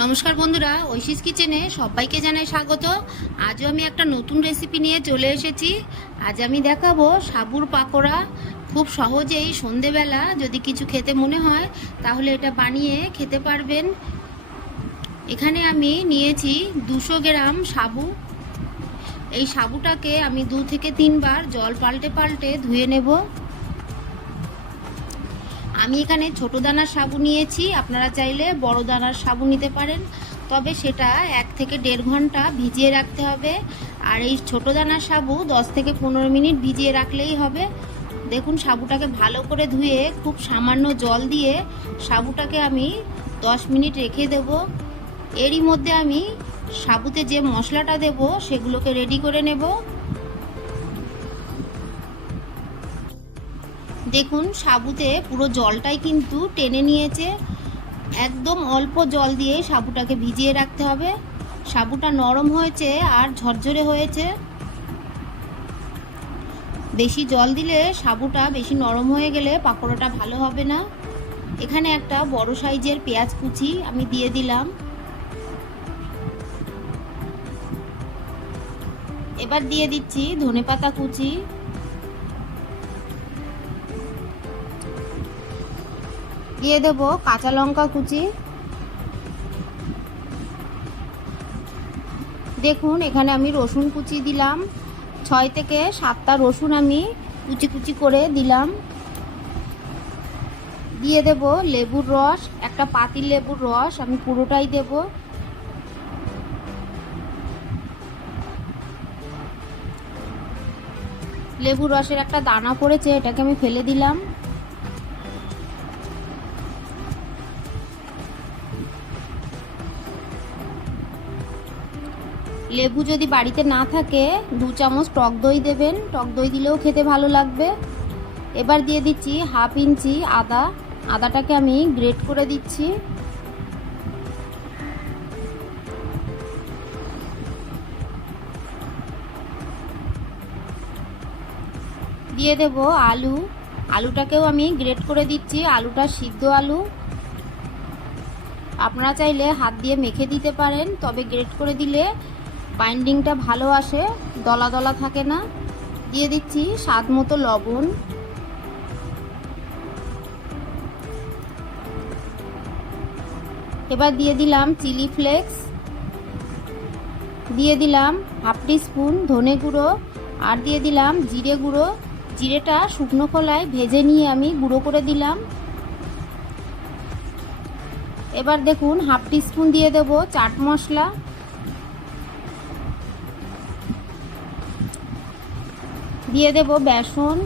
নমস্কার বন্ধুরা, ঐশীস কিচেনে সবাইকে জানাই স্বাগত। আজও আমি একটা নতুন রেসিপি নিয়ে চলে এসেছি। আজ আমি দেখাবো সাবুর পাকোড়া। খুব সহজেই সন্ধেবেলা যদি কিছু খেতে মনে হয় তাহলে এটা বানিয়ে খেতে পারবেন। এখানে আমি নিয়েছি 200 গ্রাম সাবু। এই সাবুটাকে আমি 2 থেকে 3 বার জল পাল্টে পাল্টে ধুয়ে নেব। আমি এখানে ছোট দানার সাবু নিয়েছি, আপনারা চাইলে বড় দানার সাবু নিতে পারেন, তবে সেটা 1 থেকে 1.5 ঘন্টা ভিজিয়ে রাখতে হবে। আর এই ছোট দানার সাবু 10 থেকে 15 মিনিট ভিজিয়ে রাখলেই হবে। দেখুন, সাবুটাকে ভালো করে ধুয়ে খুব সামান্য জল দিয়ে সাবুটাকে আমি 10 মিনিট রেখে দেব। এরই মধ্যে আমি সাবুতে যে মশলাটা দেব সেগুলোকে রেডি করে নেব। দেখুন, সাবুতে পুরো জলটাই কিন্তু টেনে নিয়েছে। একদম অল্প জল দিয়ে সাবুটাকে ভিজিয়ে রাখতে হবে। সাবুটা নরম হয়েছে আর ঝরঝরে হয়েছে। বেশি জল দিলে সাবুটা বেশি নরম হয়ে গেলে পাকোড়াটা ভালো হবে না। এখানে একটা বড় সাইজের পেঁয়াজ কুচি আমি দিয়ে দিলাম। এবার দিয়ে দিচ্ছি ধনেপাতা কুচি, দিয়ে দেব কাঁচা লঙ্কা কুচি। দেখুন, এখানে আমি রসুন কুচি দিলাম। 6 থেকে 7টা রসুন আমি কুচি কুচি করে দিলাম। দিয়ে দেব লেবুর রস, একটা পাতিল লেবুর রস আমি পুরোটাই দেব। লেবুর রসের একটা দানা পড়েছে, এটাকে আমি ফেলে দিলাম। লেবু যদি বাড়িতে না থাকে 2 চামচ টক দই দেবেন, টক দই দিলেও খেতে ভালো লাগবে। এবার দিয়ে দিচ্ছি 1/2 ইঞ্চি আদা। আদাটাকে আমি গ্রেট করে দিচ্ছি। দিয়ে দেব আলু। আলুটাকেও আমি গ্রেট করে দিচ্ছি। আলুটা সিদ্ধ আলু, আপনারা চাইলে হাত দিয়ে মেখে দিতে পারেন, তবে গ্রেট করে দিলে বাইন্ডিংটা ভালো আসে, দলা দলা থাকে না। দিয়ে দিচ্ছি স্বাদ মতো লবণ। এবার দিয়ে দিলাম চিলি ফ্লেক্স, দিয়ে দিলাম 1/2 টিস্পুন ধনে গুঁড়ো, আর দিয়ে দিলাম জিরে গুঁড়ো। জিরেটা শুকনো খোলায় ভেজে নিয়ে আমি গুঁড়ো করে দিলাম। এবার দেখুন 1/2 টিস্পুন দিয়ে দেব চাট মশলা। দিয়ে দেব বেসন।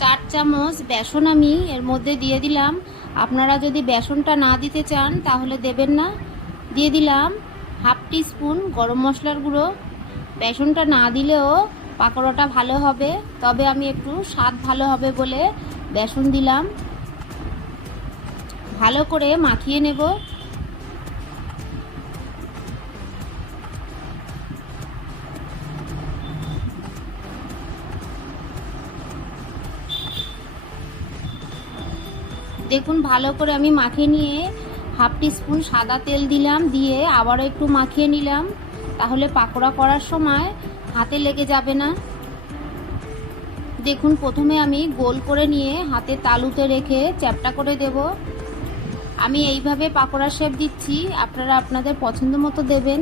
4 চামচ বেসন আমি এর মধ্যে দিয়ে দিলাম। আপনারা যদি বেসনটা না দিতে চান তাহলে দেবেন না। দিয়ে দিলাম 1/2 টিস্পুন গরম মশলার গুঁড়ো। বেসনটা না দিলেও পাকোড়াটা ভালো হবে, তবে আমি একটু স্বাদ ভালো হবে বলে বেসন দিলাম। ভালো করে মাখিয়ে নেব। দেখুন, ভালো করে আমি মাখিয়ে নিয়ে 1/2 টিস্পুন সাদা তেল দিলাম, দিয়ে আবারও একটু মাখিয়ে নিলাম। তাহলে পাকোড়া করার সময় হাতে লেগে যাবে না। দেখুন, প্রথমে আমি গোল করে নিয়ে হাতে তালুতে রেখে চ্যাপটা করে দেব। আমি এইভাবে পাকোড়া শেপ দিচ্ছি, আপনারা আপনাদের পছন্দ মতো দেবেন।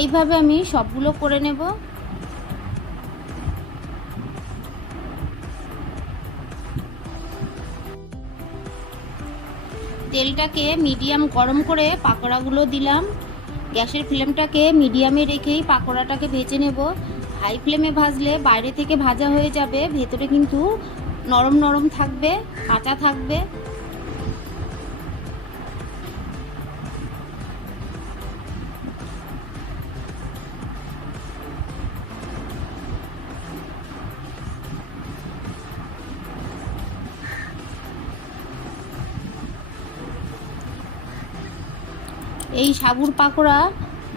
এইভাবে আমি সবগুলো করে নেব। তেলটাকে মিডিয়াম গরম করে পাকোড়াগুলো দিলাম। গ্যাসের ফ্লেমটাকে মিডিয়ামে রেখেই পাকোড়াটাকে ভেজে নেব। হাই ফ্লেমে ভাজলে বাইরে থেকে ভাজা হয়ে যাবে, ভেতরে কিন্তু নরম নরম থাকবে, কাঁচা থাকবে। এই সাবুর পাকোড়া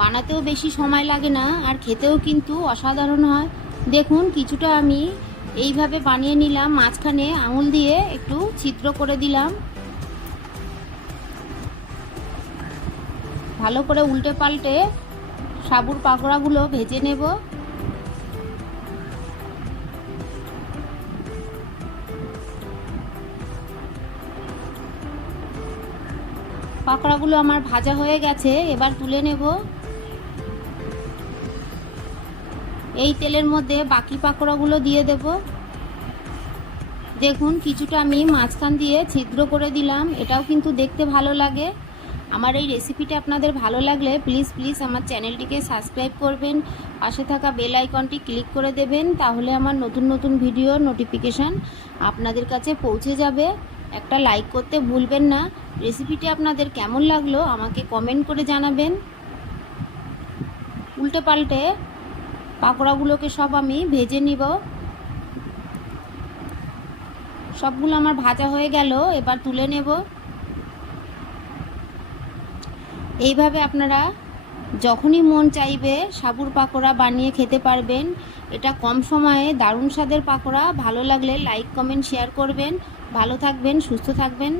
বানাতেও বেশি সময় লাগে না, আর খেতেও কিন্তু অসাধারণ হয়। দেখুন কিছুটা আমি এইভাবে বানিয়ে নিলাম, মাঝখানে আঙুল দিয়ে একটু ছিদ্র করে দিলাম। ভালো করে উল্টে পাল্টে সাবুর পাকোড়াগুলো ভেজে নেব। পাকোড়াগুলো আমার ভাজা হয়ে গেছে, এবার তুলে নেব। এই তেলের মধ্যে বাকি পাকোড়াগুলো দিয়ে দেব। দেখুন কিছুটা আমি মাঝখান দিয়ে ছিদ্র করে দিলাম, এটাও কিন্তু দেখতে ভালো লাগে। আমার এই রেসিপিটা আপনাদের ভালো লাগলে প্লিজ আমার চ্যানেলটিকে সাবস্ক্রাইব করবেন, পাশে থাকা বেল আইকনটি ক্লিক করে দেবেন, তাহলে আমার নতুন ভিডিওর নোটিফিকেশান আপনাদের কাছে পৌঁছে যাবে। একটা লাইক করতে ভুলবেন না। রেসিপিটি আপনাদের কেমন লাগলো আমাকে কমেন্ট করে জানাবেন। উল্টে পাল্টে পাকোড়াগুলোকে সব আমি ভেজে নিব। সবগুলো আমার ভাজা হয়ে গেল, এবার তুলে নেব। এইভাবে আপনারা যখনই মন চাইবে সাবুর পাকোড়া বানিয়ে খেতে পারবেন। এটা কম সময়ে দারুণ স্বাদের পাকোড়া। ভালো লাগলে লাইক কমেন্ট শেয়ার করবেন। ভালো থাকবেন, সুস্থ থাকবেন।